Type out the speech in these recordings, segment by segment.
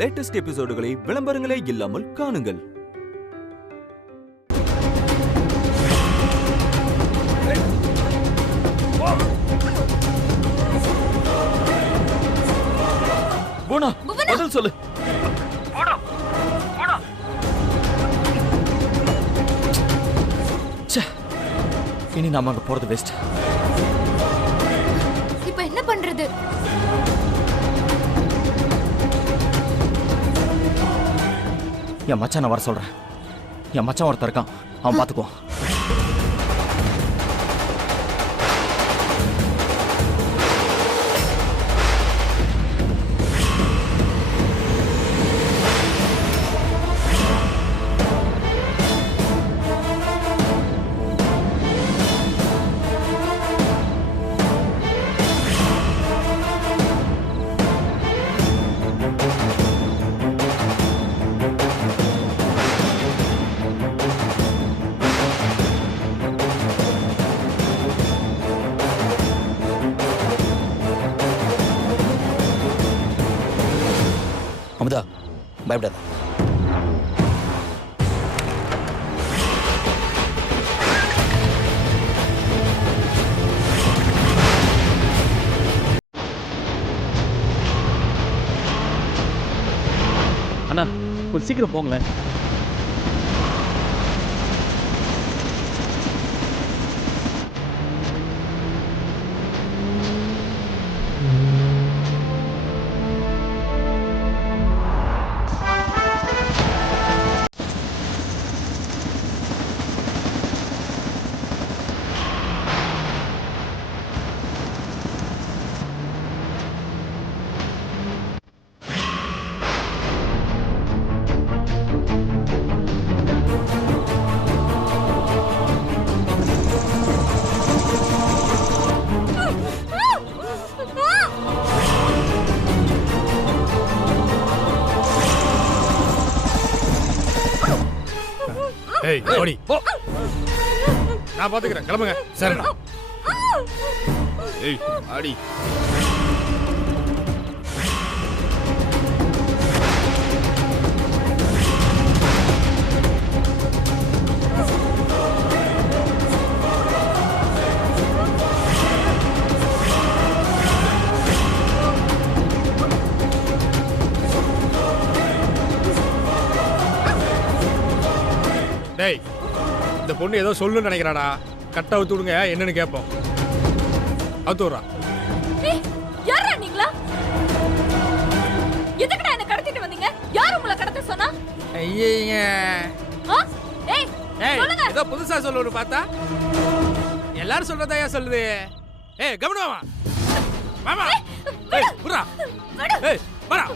Latest எபிசோடுகளை விளம்பரங்களே இல்லாமல் காணுங்கள். போனா பதில் சொல்லு. இனி நாம அங்க போறது வேஸ்ட். இப்ப என்ன பண்றது? என் மச்சான் வர சொல்றேன். என் மச்சான் ஒருத்தர் இருக்கான், அவன் பாத்துக்குவான். அமுதா, பயப்படாத. அண்ணா கொஞ்சம் சீக்கிரம் போங்களேன். ஏய் ஓடி போ, நான் பாத்துக்கிறேன், கிளம்புங்க. சரிண்ணா. ஏய் ஆடி. டேய், இந்த பொண்ணு ஏதோ சொல்லுன்னு நினைக்கிறாடா. கட்ட அவுத்து விடுங்க, என்னன்னு கேட்போம். அவுத்து விடுறா. யாரா நீங்களா? எதுக்குடா என்ன கடத்திட்டு வந்தீங்க? யார் உங்களை கடத்த சொன்னா? ஐயைங்க. ஏய் ஏய், சொல்லுங்க. ஏதோ புதுசா சொல்லுன்னு பார்த்தா எல்லாரும் சொல்றதையா சொல்லுது. ஏய் கவனமா மாமா. ஏய் புறா. ஏய் வரா.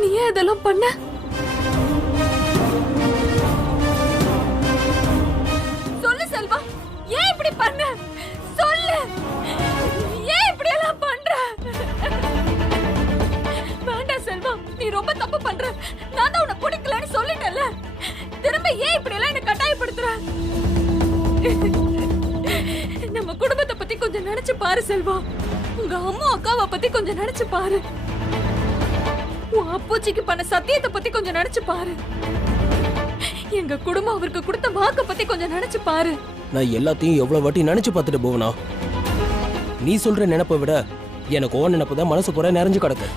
நீ ஏன் இதெல்லாம் பண்ண? சொல்லு செல்வா, ஏன் இப்படி பண்ண? சொல்லு, ஏன் இப்படி எல்லாம் பண்ற? வேண்டாம் செல்வா, நீ ரொம்ப தப்பு பண்ற. நான் தான் உன்னை பிடிக்கலன்னு சொல்லிட்டேன்ல. திரும்ப ஏன் இப்படி எல்லாம் என்ன கட்டாயப்படுத்துற? நம்ம குடும்பத்தை பத்தி கொஞ்சம் நினைச்சு பாரு செல்வா. உங்க அம்மா அக்காவை பத்தி கொஞ்சம் நினைச்சு பாரு. உன் அப்பூச்சிக்கு பண்ண சத்தியத்தை பத்தி கொஞ்சம் நினைச்சு பாரு. எங்க குடும்பம் அவருக்கு கொடுத்த வாக்க பத்தி கொஞ்சம் நினைச்சு பாரு. நான் எல்லாத்தையும் எவ்வளவு வாட்டி நினைச்சு பார்த்துட்டு போவனா. நீ சொல்ற நினைப்பை விட எனக்கு ஓ நினைப்பு தான் மனசு பூரா நிறைஞ்சு கிடக்கு.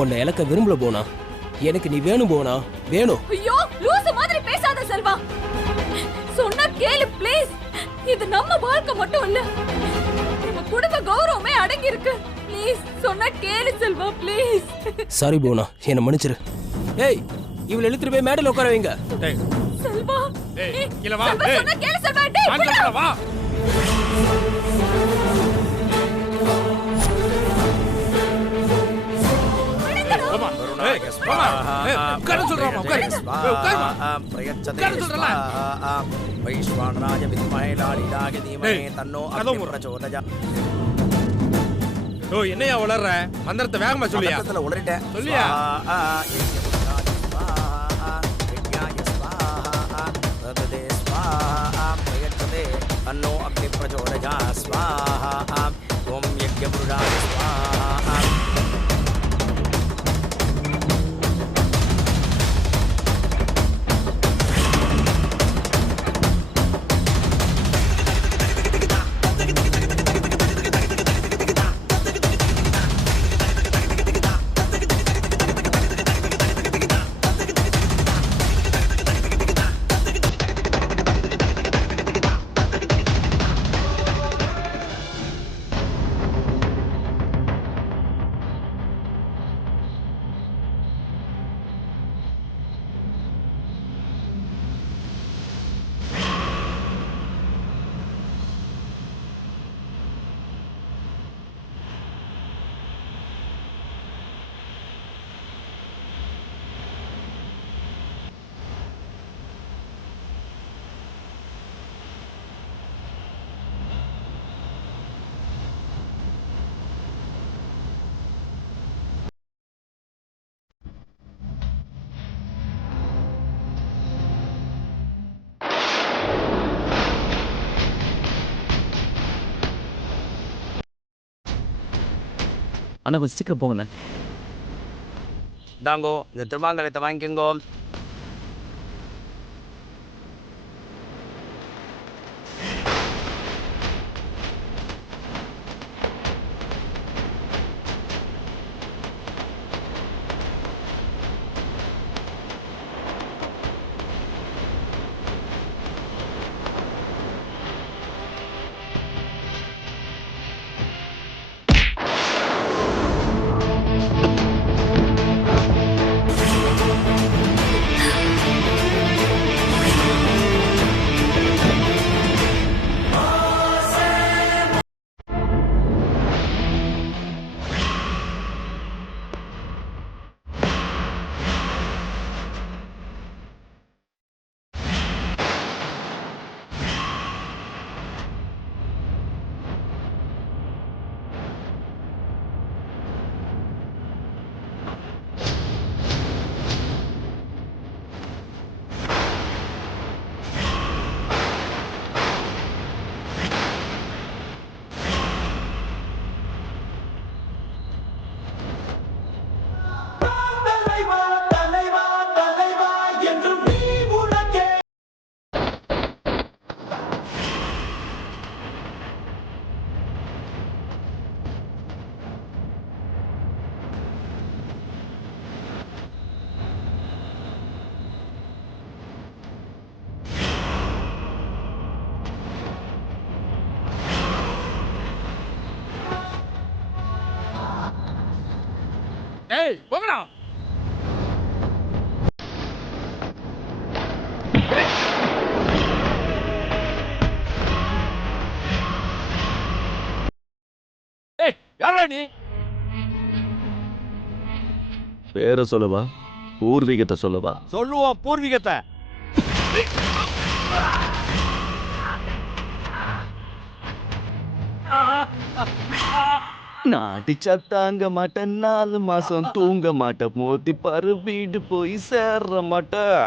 உன்னை இழக்க விரும்பல போனா, எனக்கு நீ வேணும் போனா வேணும். ஐயோ லூசு மாதிரி பேசாத செல்வா. சொன்னா கேளு ப்ளீஸ். இது நம்ம வாழ்க்கை மட்டும் இல்ல, நம்ம குடும்ப கௌரவமே அடங்கி இருக்கு. ப்ளீஸ் சொன்னா கேளு செல்வா ப்ளீஸ். சாரி போனா, என்ன மன்னிச்சிரு. ஏய், இவளை இழுத்துட்டு போய் மேடையில் உட்கார வைங்க. டேய் செல்வா ஏய் கீழ வா. செல்வா, ஏய் சொன்னா கேளு செல்வா. டேய் வாங்க கீழ வா. போமா. ஏய் போமா. ஏய் உட்கார சொல்றமா, உட்காரு. ஏய் உட்காருமா. உட்கார சொல்றல. வைஸ்வானராய வித்மஹே லாலிதாய தீமஹே டேய், தன்னோ கதவு அக்னி மூடு. பிரச்சோதயாத். ஓ என்னையா உளறற? மந்திரத்தை வேகமா சொல்லியா. பக்கத்துல உளறிட்டேன். சொல்லியா? तन्नो अग्नि प्रचोदयात् स्वाहा ओम यज्ञपुरुषाय स्वाहा. அண்ணா கொஞ்சம் சீக்கிரம் போங்கண்ணே. தாங்கோ இந்த திருமாங்கலத்தை வாங்கிக்கோங்கோ. ஏய் போங்கடா. ஏய் யாரா நீ? பேரை சொல்லவா, பூர்வீகத்தை சொல்லவா? சொல்லுவோம் பூர்வீகத்தை. நான் அடிச்சா தாங்க மாட்டேன், 4 மாசம் தூங்க மாட்டேன், மோதி பாரு வீடு போய் சேர்ற மாட்டேன்.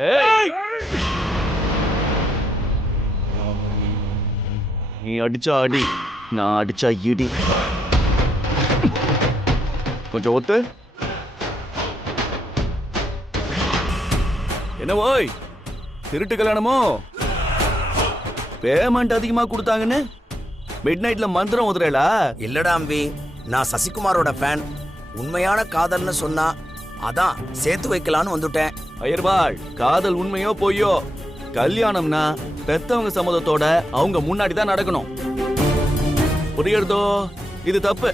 Hey! நீ அடிச்சா அடி, நான் அடிச்சா இடி. கொஞ்சம் ஒத்து. என்ன ஓய், திருட்டு கல்யாணமோ? பேமெண்ட் அதிகமா கொடுத்தாங்கன்னு மிட் நைட்ல மந்திரம் உதுறேளா? இல்லடா அம்பி, நான் சசிகுமாரோட ஃபேன். உண்மையான காதல்னு சொன்னா அதான் சேர்த்து வைக்கலான்னு வந்துட்டேன். அயர்வாள், காதல் உண்மையோ பொய்யோ, கல்யாணம்னா பெத்தவங்க சம்மதத்தோட அவங்க முன்னாடி தான் நடக்கணும். புரியுறதோ? இது தப்பு.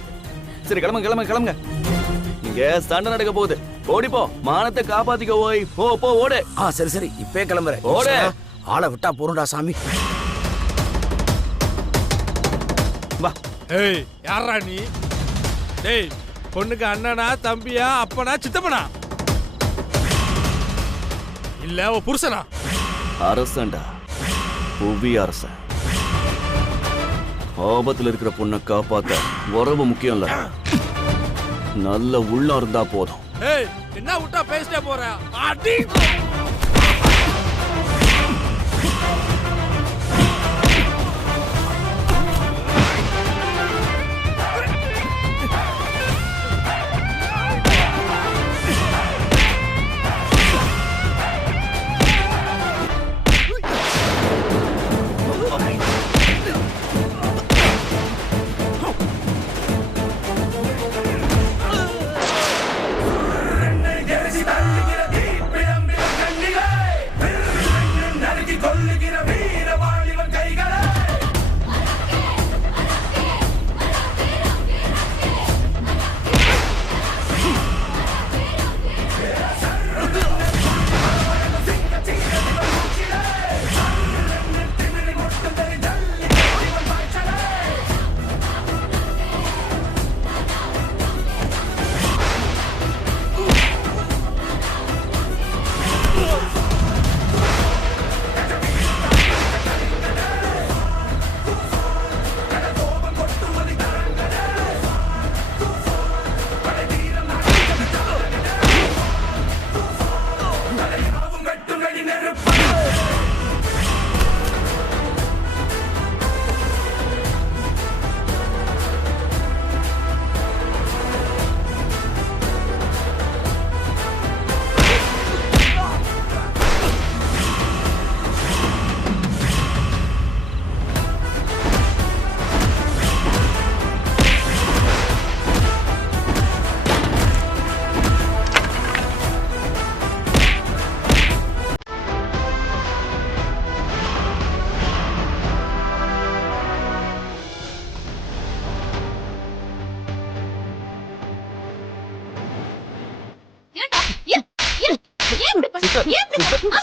சரி கிளம்புங்க கிளம்புங்க கிளம்புங்க. இங்க சண்டை நடக்க போகுது. ஓடிப்போ, மானத்தை காப்பாத்திக்க. ஓய் போ போ ஓடு. சரி சரி, இப்பே கிளம்புறேன். ஓடு. ஆளை விட்டா போறடா சாமி. வா. ஏய், யாரா நீ? டேய், பொண்ணுக்கு அண்ணனா, தம்பியா, அப்பனா, சித்தப்பனா? இல்ல ஓ புருஷனா? அரசன்டா, புவி அரசன். ஆபத்துல இருக்கிற பொண்ணை காப்பாத்த உறவு முக்கியம் இல்ல, நல்ல உள்ள இருந்தா போதும். ஏய், என்ன விட்டா பேசிட்டே போற? அடி.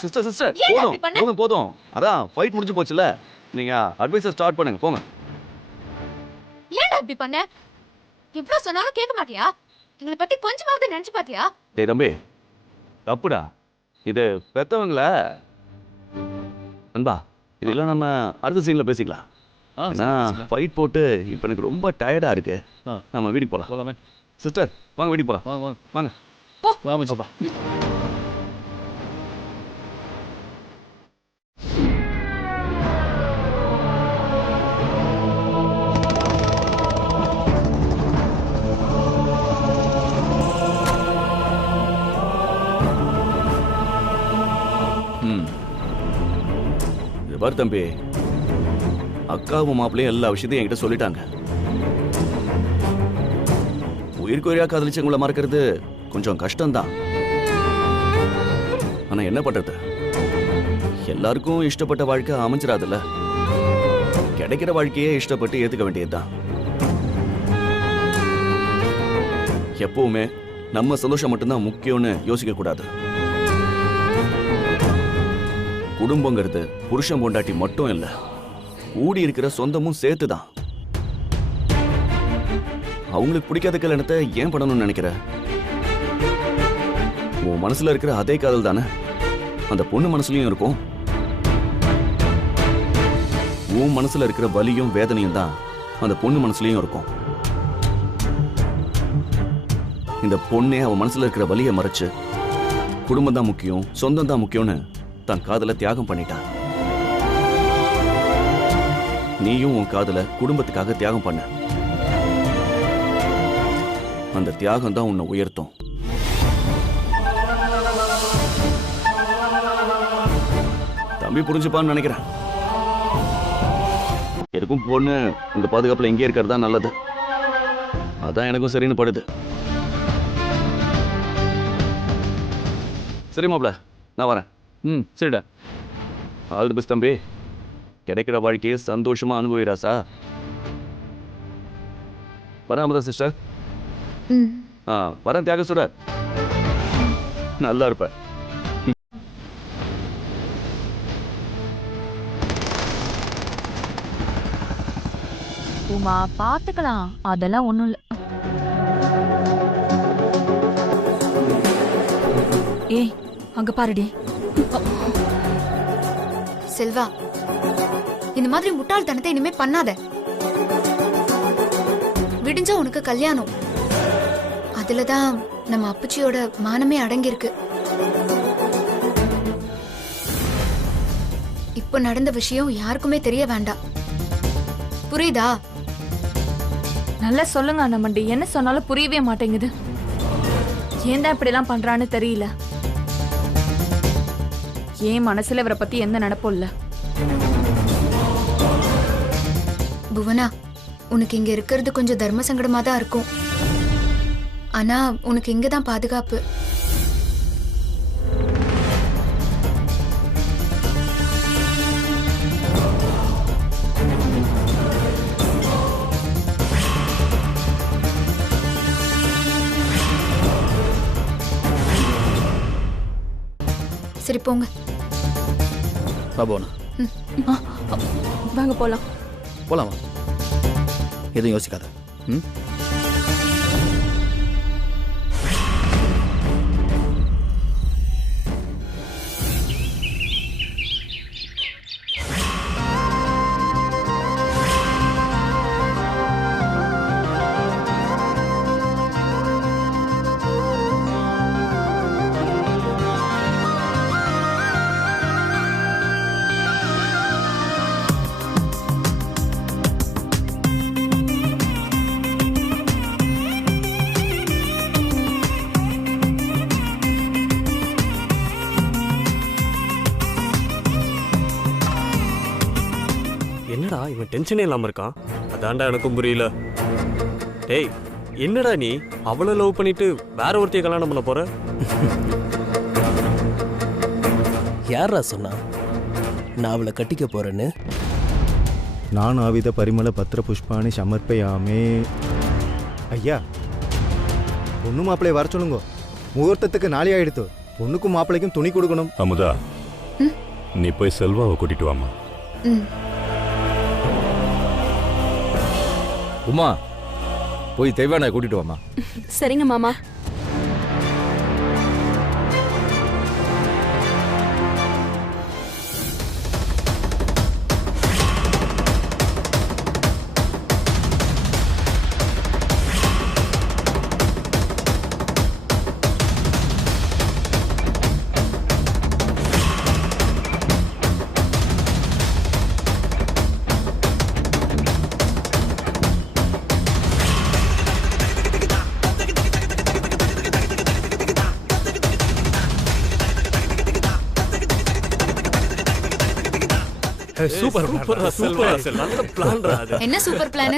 சிஸ்டர் சிஸ்டர் போதும் போதும் போதும். அதான் ஃபைட் முடிஞ்சு போச்சுல, நீங்க அட்வைஸர் ஸ்டார்ட் பண்ணுங்க போங்க. ஏன்டா இப்படி பண்ண? இவ்வளவு சொன்னாலும் கேட்க மாட்டியா? இதை பத்தி கொஞ்சமாவது நினைச்சு பாத்தியா? டேய் தம்பி, தப்புடா இது. பெத்தவங்கள நண்பா, இதெல்லாம் நம்ம அடுத்த சீன்ல பேசிக்கலாம். ஏன்னா ஃபைட் போட்டு இப்போ எனக்கு ரொம்ப டயர்டா இருக்கு. நம்ம வீட்டுக்கு போலாம். சிஸ்டர் வாங்க வீட்டுக்கு போலாம். வாங்க வாங்க வாங்க போ. வாங்க. பாரு தம்பி, அக்காவும் மாப்பிள்ளையும் எல்லா விஷயத்தையும் என்கிட்ட சொல்லிட்டாங்க. உயிருக்கு உயிரா காதலிச்சவங்கள மறக்கிறது கொஞ்சம் கஷ்டம்தான். ஆனா என்ன பண்றது, எல்லாருக்கும் இஷ்டப்பட்ட வாழ்க்கை அமைஞ்சிடாதுல்ல. கிடைக்கிற வாழ்க்கையே இஷ்டப்பட்டு ஏத்துக்க வேண்டியதுதான். எப்பவுமே நம்ம சந்தோஷம் மட்டும்தான் முக்கியம்னு யோசிக்க கூடாது. குடும்பங்கிறது புருஷன் பொண்டாட்டி மட்டும் இல்ல, கூடி இருக்கிற சொந்தமும் சேர்த்துதான். அவங்களுக்கு பிடிக்காத கல்யாணத்தை ஏன் பண்ணணும்னு நினைக்கிற? உன் மனசுல இருக்கிற அதே காதல் தானே அந்த பொண்ணு மனசுலயும் இருக்கும். உன் மனசுல இருக்கிற வலியும் வேதனையும் தான் அந்த பொண்ணு மனசுலயும் இருக்கும். இந்த பொண்ணே அவன் மனசுல இருக்கிற வலியை மறைச்சு குடும்பம் தான் முக்கியம், சொந்தம் தான் முக்கியம்னு தன் காதலை தியாகம் பண்ணிட்டான். நீயும் உன் காதலை குடும்பத்துக்காக தியாகம் பண்ண. அந்த தியாகம் தான் உன்னை உயர்த்தும். தம்பி புரிஞ்சுப்பான்னு நினைக்கிறேன். எனக்கும் பொண்ணு இந்த பாதுகாப்புல எங்கே இருக்கிறது தான் நல்லது. அதான் எனக்கும் சரின்னு படுது. சரி மாப்ள, நான் வரேன். சரிடா. ஆல் தி பெஸ்ட் தம்பி. கிடைக்கிற வாழ்க்கையை சந்தோஷமா அனுபவிராசா. வரேன் அமுதா சிஸ்டர். வரேன் தியாக நல்லா இருப்ப. உமா பாத்துக்கலாம், அதெல்லாம் ஒண்ணும் இல்ல. ஏய் அங்க பாருடி. செல்வா, இந்த மாதிரி முட்டாள்தனத்தை இனிமே பண்ணாத. விடிஞ்சா உனக்கு கல்யாணம். அதுலதான் நம்ம அப்பச்சியோட மானமே அடங்கியிருக்கு. இப்ப நடந்த விஷயம் யாருக்குமே தெரிய வேண்டாம். புரியுதா? நல்லா சொல்லுங்க அண்ணாமண்டி, என்ன சொன்னாலும் புரியவே மாட்டேங்குது. ஏன் தான் இப்படி எல்லாம் பண்றான்னு தெரியல. ஏன் மனசுல இவரை பத்தி எந்த நினைப்பும் இல்ல. புவனா, உனக்கு இங்க இருக்கிறது கொஞ்சம் தர்ம சங்கடமா தான் இருக்கும். ஆனா உனக்கு இங்கதான் பாதுகாப்பு. சரி போங்க. போனா வாங்க போலாம். போலாமா? எதுவும் யோசிக்காத. என்னடா இவன் டென்ஷனே இல்லாம இருக்கான்? அதான்டா எனக்கும் புரியல. டேய், என்னடா நீ அவளை லவ் பண்ணிட்டு வேற ஒருத்தைய கல்யாணம் பண்ண போற? யாரா சொன்னா நான் அவளை கட்டிக்க போறேன்னு? நான் ஆவித பரிமள பத்திர புஷ்பாணி சமர்ப்பயாமே. ஐயா, பொண்ணு மாப்பிள்ளைய வர சொல்லுங்க. முகூர்த்தத்துக்கு நாளை ஆயிடுத்து. பொண்ணுக்கும் மாப்பிள்ளைக்கும் துணி கொடுக்கணும். அமுதா, நீ போய் செல்வாவை கூட்டிட்டு வாமா. உமா, போய் தெய்வானை கூட்டிட்டு வாமா. சரிங்க மாமா. சூப்பர் சூப்பர், நல்ல பிளான்டா அது. என்ன சூப்பர் பிளான்?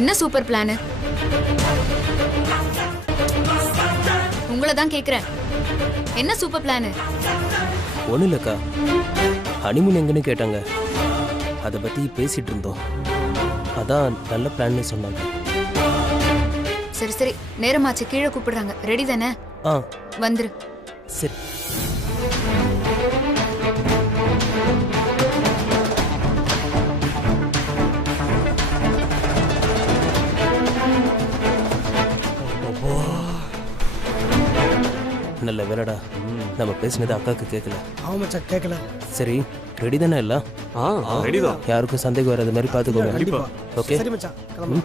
என்ன சூப்பர் பிளான்? உங்களை தான் கேக்குறேன். என்ன சூப்பர் பிளான்? ஒன்றும் இல்லைக்கா, ஹனிமூன் எங்கன்னு கேட்டாங்க. அதை பற்றி பேசிட்டு இருந்தோம். அதான் நல்ல பிளான்னு சொன்னாங்க. சரி சரி, நேரமாச்சு, கீழே கூப்பிடுறாங்க. ரெடி தானே? வந்துரு. சரி. நல்ல வேலைடா, நம்ம பேசினது அக்காவுக்கு கேட்கல. ஆமாம் மச்சான் கேட்கல. சரி ரெடி தானே எல்லாம்? ரெடி தான். யாருக்கும் சந்தேகம் வராத மாதிரி பார்த்துக்கோங்க. கண்டிப்பா. ஓகே சரி மச்சான் கிளம்பு.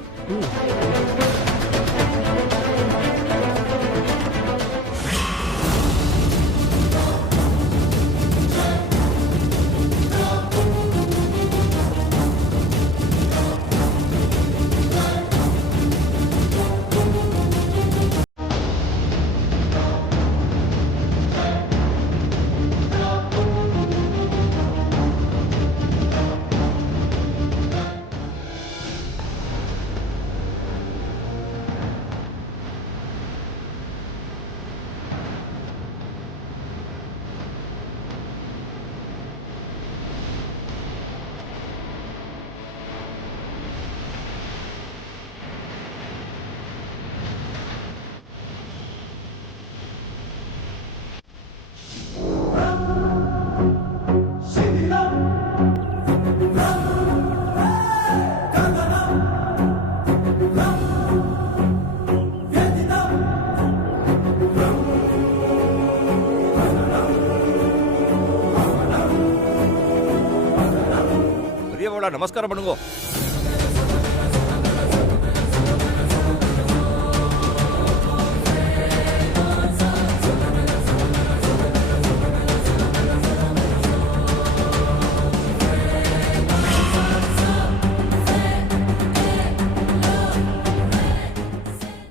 பெரியவாடா நமஸ்காரம் பண்ணுங்க.